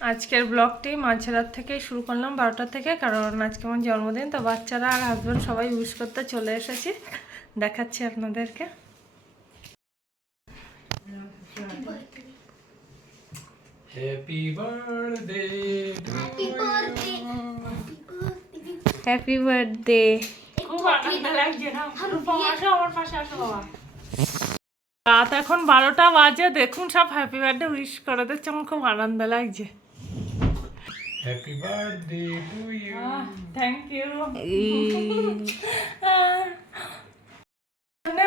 আজকের ব্লগটি মাঝরাত থেকেই শুরু করলাম 12টা থেকে, কারণ আজকে আমার জন্মদিন। তো বাচ্চারা আর হাজব্যান্ড সবাই উইশ করতে চলে এসেছি, দেখাচ্ছি আপনাদেরকে। Happy birthday happy birthday. খুব আনন্দ লাগছে না? আসো আমার পাশে, আসো বাবা। রাত এখন 12টা বাজে, দেখুন সব হ্যাপি বার্থডে উইশ করে দিচ্ছে, আমার খুব আনন্দ লাগছে। Happy birthday to you. Thank you.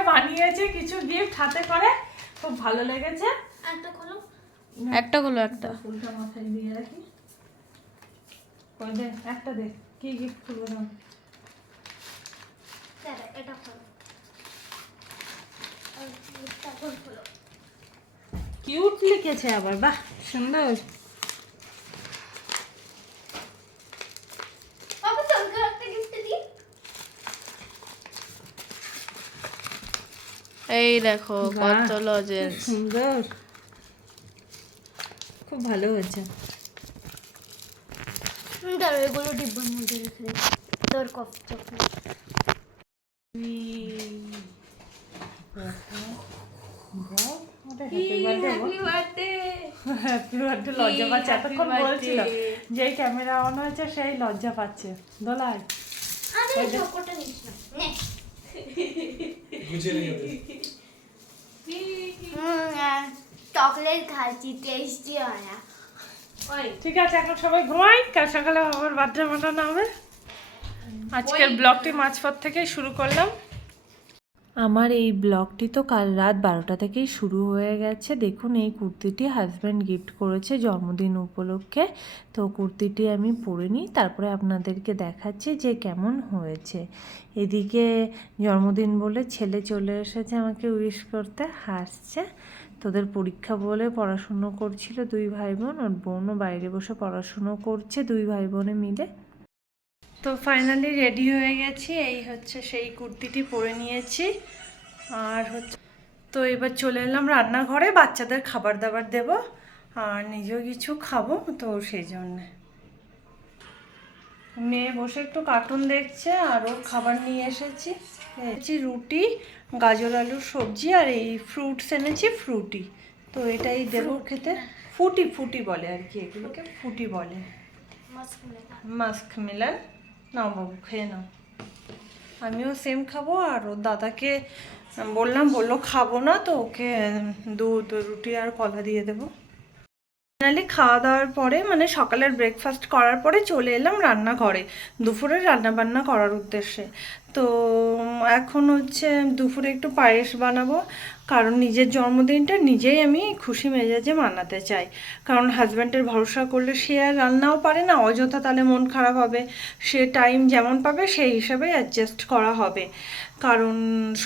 বানিয়েছে কিছু গিফট হাতে করে, খুব ভালো লেগেছে। একটা ফুলটা মাথায় দিয়ে রাখি। কই দে, একটা দে। কি গিফট খুলবো না? কিউট লিখেছে আবার, বাহ সুন্দর। এই দেখো কত লজেন্স, সুন্দর, খুব ভালো হয়েছে। এগুলো ডিব্বার মধ্যে রেখে দিই। তোর কফ চকলেট হ্যাপি বার্থডে। লজ্জা পাচ্ছে, এতক্ষণ বলছিল যেই ক্যামেরা অন হয়েছে সেই লজ্জা পাচ্ছে। দোলাই চকলেট খাচ্ছি, টেস্টি হয় না। ঠিক আছে, এখন সবাই ঘুমাই, কাল সকালে আবার বার্থডে মানানো হবে। আজকের ব্লগটি মাঝপথ থেকেই শুরু করলাম। আমার এই ব্লগটি তো কাল রাত 12টা থেকেই শুরু হয়ে গেছে। দেখুন এই কুর্তিটি হাজব্যান্ড গিফট করেছে জন্মদিন উপলক্ষে। তো কুর্তিটি আমি পরে নিই, তারপরে আপনাদেরকে দেখাচ্ছি যে কেমন হয়েছে। এদিকে জন্মদিন বলে ছেলে চলে এসেছে আমাকে উইশ করতে, হাসছে। তোদের পরীক্ষা বলে পড়াশুনো করছিল দুই ভাই বোন, ওর বোনও বাইরে বসে পড়াশুনো করছে, দুই ভাই বোনে মিলে। তো ফাইনালি রেডি হয়ে গেছি, এই হচ্ছে সেই কুর্তিটি পরে নিয়েছি। আর হচ্ছে তো এবার চলে এলাম রান্নাঘরে, বাচ্চাদের খাবার দাবার দেব আর নিজেও কিছু খাবো, তো সেই জন্যে। মেয়ে বসে একটু কার্টুন দেখছে আর ওর খাবার নিয়ে এসেছি। রুটি, গাজর আলুর সবজি আর এই ফ্রুটস এনেছি, ফ্রুটি। তো এটাই দেবো খেতে। ফুটি ফুটি বলে আর কি, এগুলোকে ফুটি বলে। Mask Milan. নাও বাবু খেয়ে নাও। আমিও সেম খাবো, আর ওর দাদাকে বললো খাবো না, তো ওকে দুধ রুটি আর কলা দিয়ে দেবো। ফাইনালি খাওয়া দাওয়ার পরে, মানে সকালের ব্রেকফাস্ট করার পরে চলে এলাম রান্নাঘরে দুপুরে রান্নাবান্না করার উদ্দেশ্যে। তো এখন হচ্ছে দুপুরে একটু পায়েস বানাবো, কারণ নিজের জন্মদিনটা নিজেই আমি খুশি মেজাজে মানাতে চাই। কারণ হাজব্যান্ডের ভরসা করলে সে আর রান্নাও পারে না, অযথা তাহলে মন খারাপ হবে। সে টাইম যেমন পাবে সেই হিসাবে অ্যাডজাস্ট করা হবে। কারণ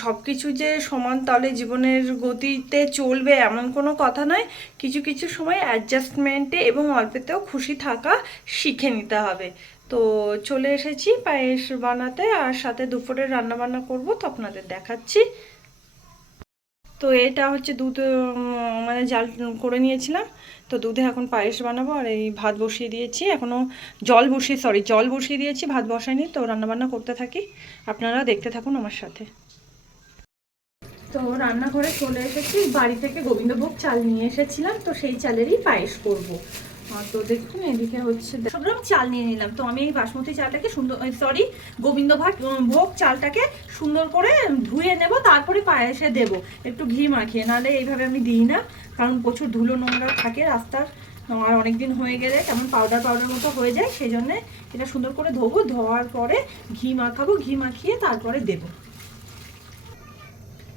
সব কিছু যে সমান তলে জীবনের গতিতে চলবে এমন কোনো কথা নয়। কিছু কিছু সময় অ্যাডজাস্টমেন্টে এবং অল্পেতেও খুশি থাকা শিখে নিতে হবে। তো চলে এসেছি পায়েস বানাতে, আর সাথে দুপুরে রান্নাবান্না করব, তো আপনাদের দেখাচ্ছি। তো এটা হচ্ছে দুধ, মানে জাল করে নিয়েছিলাম, তো দুধে এখন পায়েস বানাবো। আর এই ভাত বসিয়ে দিয়েছি, এখনও জল বসিয়ে দিয়েছি, ভাত বসাইনি। তো রান্নাবান্না করতে থাকি, আপনারা দেখতে থাকুন আমার সাথে। তো রান্নাঘরে চলে এসেছি, বাড়ি থেকে গোবিন্দভোগ চাল নিয়ে এসেছিলাম, তো সেই চালেরই পায়েস করব। তো দেখুন এদিকে হচ্ছে সব রকম চাল নিয়ে নিলাম। তো আমি এই বাসমতি চালটাকে গোবিন্দভোগ চালটাকে সুন্দর করে ধুয়ে নেব, তারপরে পায়েসে দেব একটু ঘি মাখিয়ে, নাহলে এইভাবে আমি দিই না, কারণ প্রচুর ধুলো নোংরা থাকে রাস্তার। আর অনেকদিন হয়ে গেলে কেমন পাউডার মতো হয়ে যায়, সেই জন্যে এটা সুন্দর করে ধোবো, ধোয়ার পরে ঘি মাখাবো, ঘি মাখিয়ে তারপরে দেবো।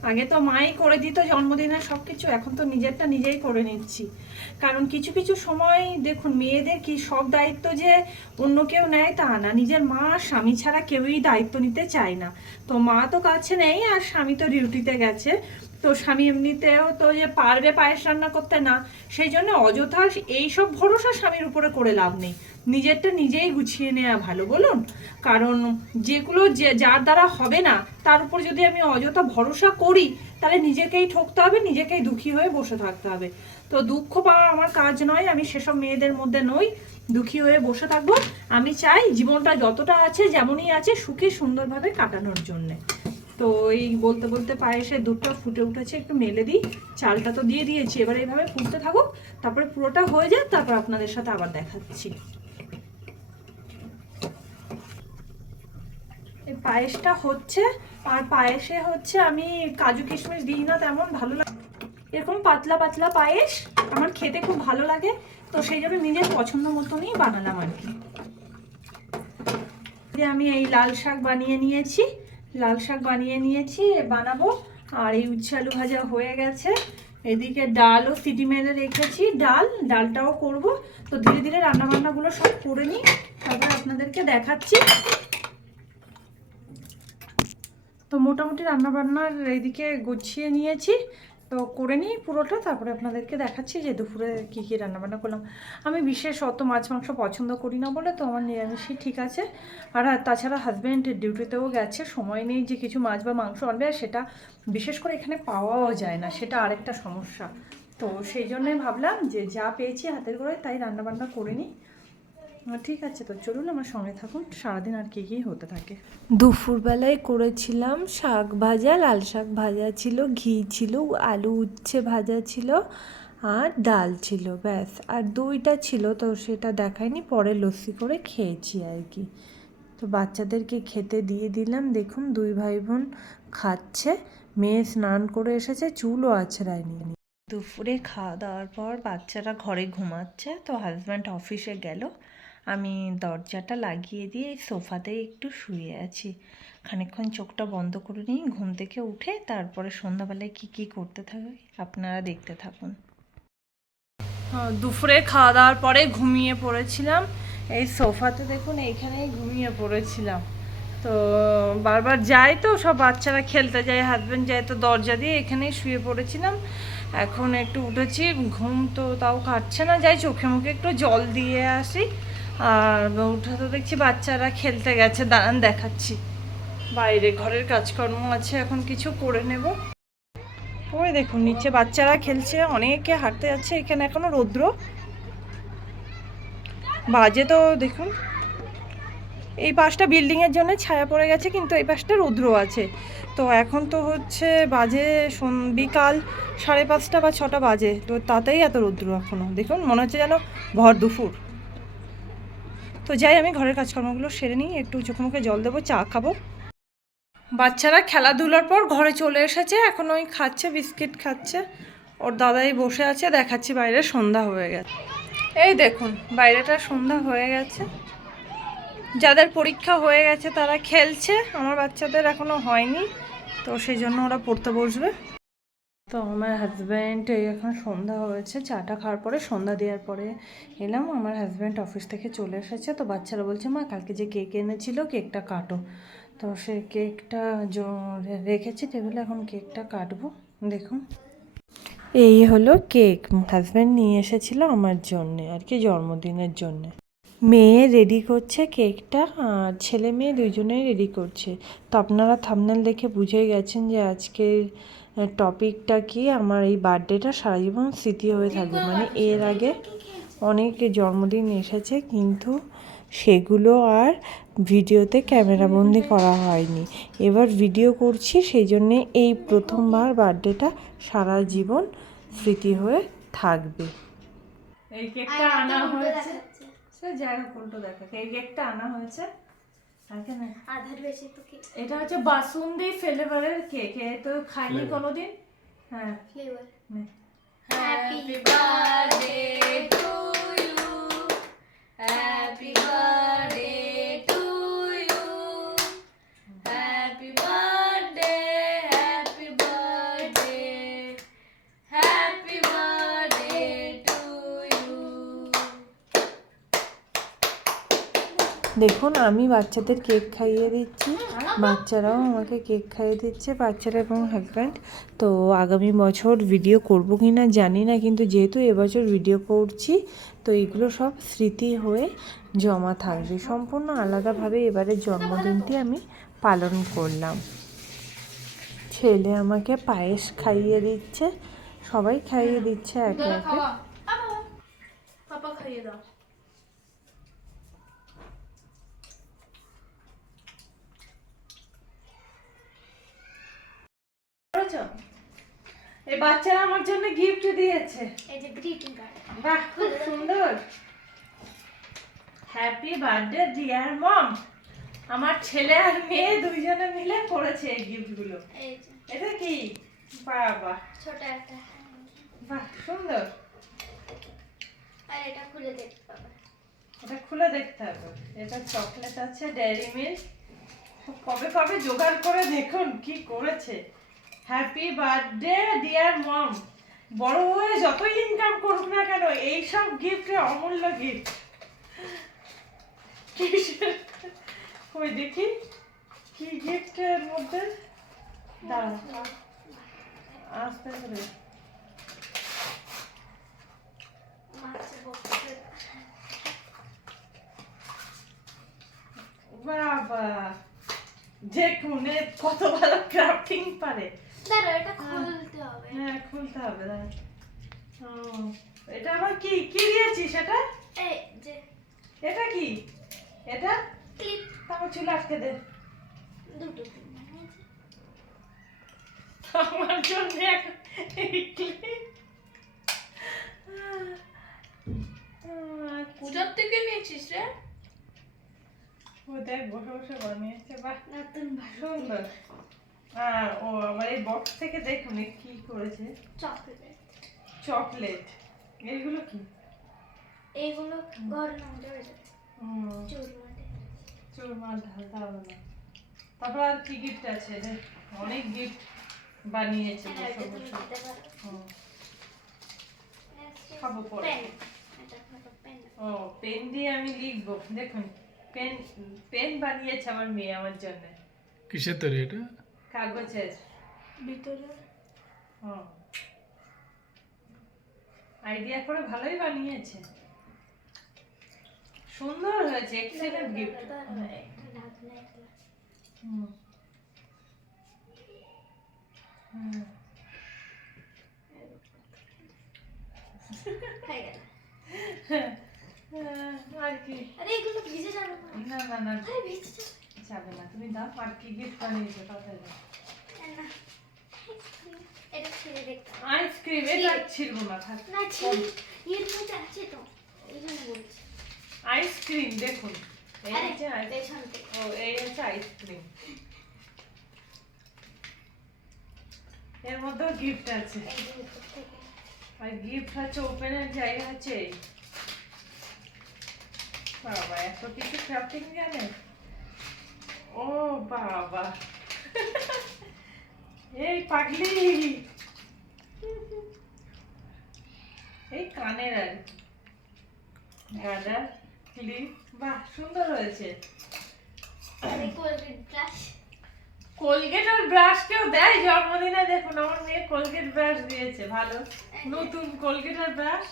আগে তো মাই করে দিত জন্মদিনের সব কিছু, এখন তো নিজেরটা নিজেই করে নিচ্ছি। কারণ কিছু কিছু সময় দেখুন, মেয়েদের কি সব দায়িত্ব যে অন্য কেউ নেয় তা না, নিজের মা স্বামী ছাড়া কেউই দায়িত্ব নিতে চায় না। তো মা তো কাছে নেই, আর স্বামী তো ডিউটিতে গেছে। তো স্বামী এমনিতেও তো যে পারবে পায়েস রান্না করতে, না, সেই জন্য অযথা এইসব ভরসা স্বামীর উপরে করে লাভ নেই। নিজেরটা নিজেই গুছিয়ে নেওয়া ভালো, বলুন। কারণ যেগুলো যার দ্বারা হবে না, তার উপর যদি আমি অযথা ভরসা করি, তাহলে নিজেকেই ঠকতে হবে, নিজেকেই দুঃখী হয়ে বসে থাকতে হবে। তো দুঃখ পাওয়া আমার কাজ নয়, আমি সেসব মেয়েদের মধ্যে নই দুঃখী হয়ে বসে থাকবো। আমি চাই জীবনটা যতটা আছে যেমনই আছে সুখে সুন্দরভাবে কাটানোর জন্যে। তো এই বলতে বলতে পায়েসের দুধটা ফুটে উঠেছে, একটু মেলে দিই। চালটা তো দিয়ে দিয়েছি, এবার এইভাবে ফুটতে থাকুক, তারপরে পুরোটা হয়ে যায়, তারপর আপনাদের সাথে আবার দেখাচ্ছি। এই পায়েসটা হচ্ছে, আর পায়েসে হচ্ছে আমি কাজু কিশমিশ দিই না তেমন, ভালো লাগে এরকম পাতলা পাতলা পায়েস আমার খেতে খুব ভালো লাগে, তো সেই জন্য নিজের পছন্দ মতনই বানালাম আর কি। আমি এই লাল শাক বানিয়ে নিয়েছি বানাবো। আর এই উচ্ছে আলু ভাজা হয়ে গেছে, এদিকে ডালও সিটি মেরে রেখেছি, ডালটাও করব। তো ধীরে ধীরে রান্নাবান্নাগুলো সব করে নিই, তারপর আপনাদেরকে দেখাচ্ছি। তো মোটামুটি রান্নাবান্নার এইদিকে গুছিয়ে নিয়েছি, তো করে নিই পুরোটা, তারপরে আপনাদেরকে দেখাচ্ছি যে দুপুরে কী কী রান্নাবান্না করলাম। আমি বিশেষ অত মাছ মাংস পছন্দ করি না বলে তো আমার নিরামিষই ঠিক আছে। আর তাছাড়া হাজব্যান্ড ডিউটিতেও গেছে, সময় নেই যে কিছু মাছ বা মাংস আনবে, আর সেটা বিশেষ করে এখানে পাওয়াও যায় না, সেটা আরেকটা সমস্যা। তো সেই জন্যই ভাবলাম যে যা পেয়েছি হাতের করে তাই রান্নাবান্না করে নিই। ঠিক আছে, তো চলুন আমার সঙ্গে থাকুন, সারাদিন আর কী কী হতে থাকে। দুপুরবেলায় করেছিলাম শাক ভাজা, লাল শাক ভাজা ছিল, ঘি ছিল, আলু উচ্ছে ভাজা ছিল, আর ডাল ছিল, ব্যাস। আর দইটা ছিল, তো সেটা দেখায়নি, পরে লস্যি করে খেয়েছি আর কি। তো বাচ্চাদেরকে খেতে দিয়ে দিলাম, দেখুন দুই ভাই বোন খাচ্ছে। মেয়ে স্নান করে এসেছে, চুলও আছড়ায়নি। দুপুরে খাওয়া দাওয়ার পর বাচ্চারা ঘরে ঘুমাচ্ছে, তো হাজব্যান্ড অফিসে গেল। আমি দরজাটা লাগিয়ে দিয়ে সোফাতে একটু শুয়ে আছি, খানিকক্ষণ চোখটা বন্ধ করে নিই, ঘুম থেকে উঠে তারপরে সন্ধ্যাবেলায় কি কি করতে থাকি আপনারা দেখতে থাকুন। দুপুরে খাওয়া দাওয়ার পরে ঘুমিয়ে পড়েছিলাম এই সোফাতে, দেখুন এইখানেই ঘুমিয়ে পড়েছিলাম। তো বারবার যাই, তো সব বাচ্চারা খেলতে যায়, হাজব্যান্ড যায়, তো দরজা দিয়ে এখানেই শুয়ে পড়েছিলাম। এখন একটু উঠেছি, ঘুম তো তাও কাটছে না, যাই চোখে মুখে একটু জল দিয়ে আসি। আর উঠে তো দেখছি বাচ্চারা খেলতে গেছে, দাঁড়ান দেখাচ্ছি। বাইরে ঘরের কাজকর্ম আছে, এখন কিছু করে নেব। ওই দেখুন নিচে বাচ্চারা খেলছে, অনেকে হাঁটতে যাচ্ছে, এখানে এখনো রৌদ্র বাজে, তো দেখুন এই পাশটা বিল্ডিংয়ের জন্য ছায়া পড়ে গেছে, কিন্তু এই পাশটা রৌদ্র আছে। তো এখন তো হচ্ছে বাজে বিকাল 5:30 বা 6টা বাজে, তো তাতেই এত রৌদ্র এখনও, দেখুন মনে হচ্ছে যেন ভর দুপুর। তো যাই আমি ঘরের কাজকর্মগুলো সেরে নিই, একটু চোখে মুখে জল দেবো, চা খাবো। বাচ্চারা খেলাধুলার পর ঘরে চলে এসেছে, এখন ওই খাচ্ছে, বিস্কিট খাচ্ছে, ওর দাদাই বসে আছে, দেখাচ্ছি বাইরে সন্ধ্যা হয়ে গেছে। এই দেখুন বাইরেটা সন্ধ্যা হয়ে গেছে, যাদের পরীক্ষা হয়ে গেছে তারা খেলছে, আমার বাচ্চাদের এখনো হয়নি, তো সেই জন্য ওরা পড়তে বসবে। তো আমার হাজব্যান্ড এখন সন্ধ্যা হয়েছে, চাটা খাওয়ার পরে সন্ধ্যা দেওয়ার পরে এলাম, আমার হাজব্যান্ড অফিস থেকে চলে এসেছে। তো বাচ্চারা বলছে মা কালকে যে কেক এনেছিল কেকটা কাটো, তো সে কেকটা রেখেছি টেবিলে, এখন কেকটা কাটবো। দেখুন এই হলো কেক, হাজব্যান্ড নিয়ে এসেছিল আমার জন্যে আর কি, জন্মদিনের জন্যে। মেয়ে রেডি করছে কেকটা, আর ছেলে মেয়ে দুজনেই রেডি করছে। তো আপনারা থাম্বনেল দেখে বুঝেই গেছেন যে আজকের টপিকটা কি, আমার এই বার্থডেটা সারা জীবন স্মৃতি হয়ে থাকবে। মানে এর আগে অনেক জন্মদিন এসেছে, কিন্তু সেগুলো আর ভিডিওতে ক্যামেরাবন্দি করা হয়নি, এবার ভিডিও করছি, সেই জন্যে এই প্রথমবার বার্থডেটা সারা জীবন স্মৃতি হয়ে থাকবে। এই কেকটা আনা হয়েছে, সে যাই হোক উল্টো দেখা, এই কেকটা আনা হয়েছে আধার বেশি তো কি এটা হচ্ছে বাসুন্দি ফ্লেভারের কেক, এ তো খাইনি কোনোদিন। হ্যাঁ flavour. Happy birthday to you, happy birthday to you, happy birthday, happy birthday, happy birthday to you. দেখুন আমি বাচ্চাদের কেক খাইয়ে দিচ্ছি, বাচ্চারাও আমাকে কেক খাইয়ে দিচ্ছে, বাচ্চারা এবং হাজব্যান্ড। তো আগামী বছর ভিডিও করব কি না জানি না, কিন্তু যেহেতু এবছর ভিডিও করছি, তো এগুলো সব স্মৃতি হয়ে জমা থাকবে। সম্পূর্ণ আলাদাভাবে এবারের জন্মদিনটি আমি পালন করলাম। ছেলে আমাকে পায়েস খাইয়ে দিচ্ছে, সবাই খাইয়ে দিচ্ছে একে একে। পাপা খাইয়ে দাও। এই বাচ্চারা আমার জন্য গিফট দিয়েছে। এই যে গ্রিটিং কার্ড। বাহ, খুব সুন্দর। Happy birthday dear mom. আমার ছেলে আর মেয়ে দুইজনে মিলে করেছে এই গিফটগুলো। এই যে এটা কি? বাবা, ছোট একটা। বাহ, সুন্দর। আর এটা খুলে দেখতে পাবে। এটা খুলে দেখতে হবে। এটা চকলেট আছে, ডেয়ারি মিল্ক। কবে কবে জোগাড় করে দেখুন কি করেছে। Happy birthday dear mom. বড় হয়ে যতই ইনকাম করুক না কেন, এইসব গিফট অমূল্য গিফট। কই দেখি কি গিফটের মধ্যে। দাঁড়া, আস্তে করে। মাছের বক্সে। বাবা, যে কোনে কত ভালো ক্রাফটিং পারে। দাঁড়াও, এটা খুলতে হবে। হ্যাঁ, খুলতে হবে। দাঁড়া। ও, এটা আবার কি কি দিয়েছিস এটা? এই যে এটা কি? এটা ক্লিপ আমার চুল আটকে দে। দুটো। আমার জন্য এই clip। পূজার থেকে নিয়েছিস রে? ও দেখ, বসে বসে বানিয়েছে। বাহ, নতুন সুন্দর। আর ও আমার এই বক্স থেকে দেখুন এ কি করেছে। চকলেট। চকলেট। এইগুলো কি? এইগুলো ঘর নামতে হয়ে যাবে। চুরমাটে। চুরমা ঢালতে হবে না। তারপর আর কি গিফট আছে রে? অনেক গিফট বানিয়েছে হ্যাঁ, বসে এটা তুমি বসে। দিতে পারো। হুম। Next is খাবো পরে। pen। এটা খাবো পেন। ও, পেন দিয়ে আমি লিখবো। দেখুন, পেন পেন বানিয়েছে আমার মেয়ে আমার জন্য। কিসের তৈরি এটা? কাগজের। ভিতরে আইডিয়া করে ভালোই বানিয়েছে। সুন্দর হয়েছে, এক্সেলেন্ট গিফট। ঢাকনা এটা। হুম। হুম। হয়ে গেল। আর কি? আরে এগুলো ভিজে যাবে না। না না না, আরে ভিজে যাবে যাবে না। তুমি দাও। আর কি গিফট বানিয়েছো তাড়াতাড়ি দাও। না। এটা ছেড়ে দেখতে হবে। আইসক্রিম। এটা ছিড়বো না, থাক। না ছেড়ে এর মধ্যে আছে তো, এই জন্য বলছি। আইসক্রিম দেখুন। এই আরে হচ্ছে পেছন থেকে। ও, এই হচ্ছে আইসক্রিম। এর মধ্যেও গিফট আছে। এই যে উপর থেকে। আর গিফট হচ্ছে ওপেনের জায়গা হচ্ছে এই। বাবা, এত কিছু ক্রাফটিং জানে। ও বাবা, এই পাগলি। এই কানের আর গাডার ক্লিপ। বাহ, সুন্দর হয়েছে। আরে কোলগেট ব্রাশ। কোলগেট আর ব্রাশ কেউ দেয় জন্মদিনে? দেখুন, আমার মেয়ে কোলগেট ব্রাশ দিয়েছে। ভালো, নতুন কোলগেট আর ব্রাশ।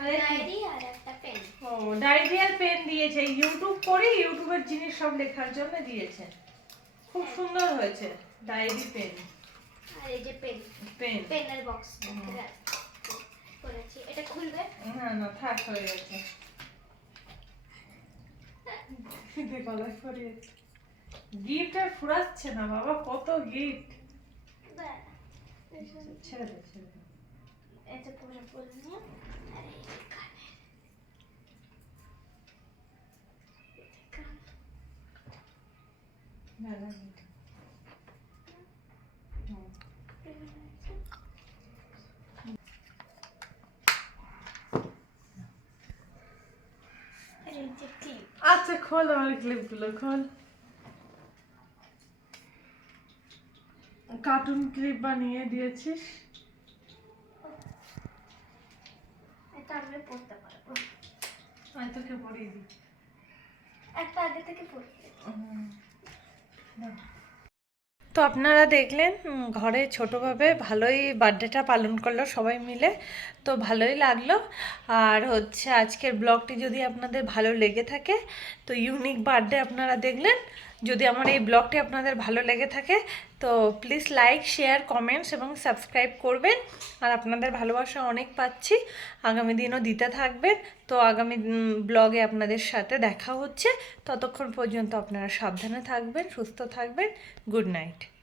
আরে কি? ডায়েরি আর একটা পেন। ও, ডায়েরি আর পেন দিয়েছে। ইউটিউব করি, ইউটিউবের জিনিস সব লেখার জন্য দিয়েছে। খুব সুন্দর হয়েছে। Diary, pen. আর এই যে পেন। পেন। পেনের বক্স করেছি। এটা খুলবে। না না, থাক, হয়ে গেছে। গলায় পরিয়েছে। গিফট আর ফুরাচ্ছে না বাবা, কত গিফট। ব্যাস। ছেড়ে দে, ছেড়ে দে। এটা পুরো ফুল নিয়ে আর এই যে কানে। না না, এই যে ক্লিপ। আচ্ছা, খোল আমার ক্লিপগুলো, খোল। কার্টুন ক্লিপ বানিয়ে দিয়েছিস। এটা আমি পড়তে পারবো। আমি তোকে পড়িয়ে দিই। একটা আগে থেকে পড়তে। তো আপনারা দেখলেন, ঘরে ছোটোভাবে ভালোই বার্থডেটা পালন করলো সবাই মিলে। তো ভালোই লাগলো। আর হচ্ছে আজকের ব্লগটি যদি আপনাদের ভালো লেগে থাকে, তো ইউনিক বার্থডে আপনারা দেখলেন, যদি আমার এই ব্লগটি আপনাদের ভালো লেগে থাকে তো প্লিজ লাইক শেয়ার কমেন্টস এবং সাবস্ক্রাইব করবেন। আর আপনাদের ভালোবাসা অনেক পাচ্ছি, আগামী দিনও দিতে থাকবেন। তো আগামী ব্লগে আপনাদের সাথে দেখা হচ্ছে। ততক্ষণ পর্যন্ত আপনারা সাবধানে থাকবেন, সুস্থ থাকবেন। Good night.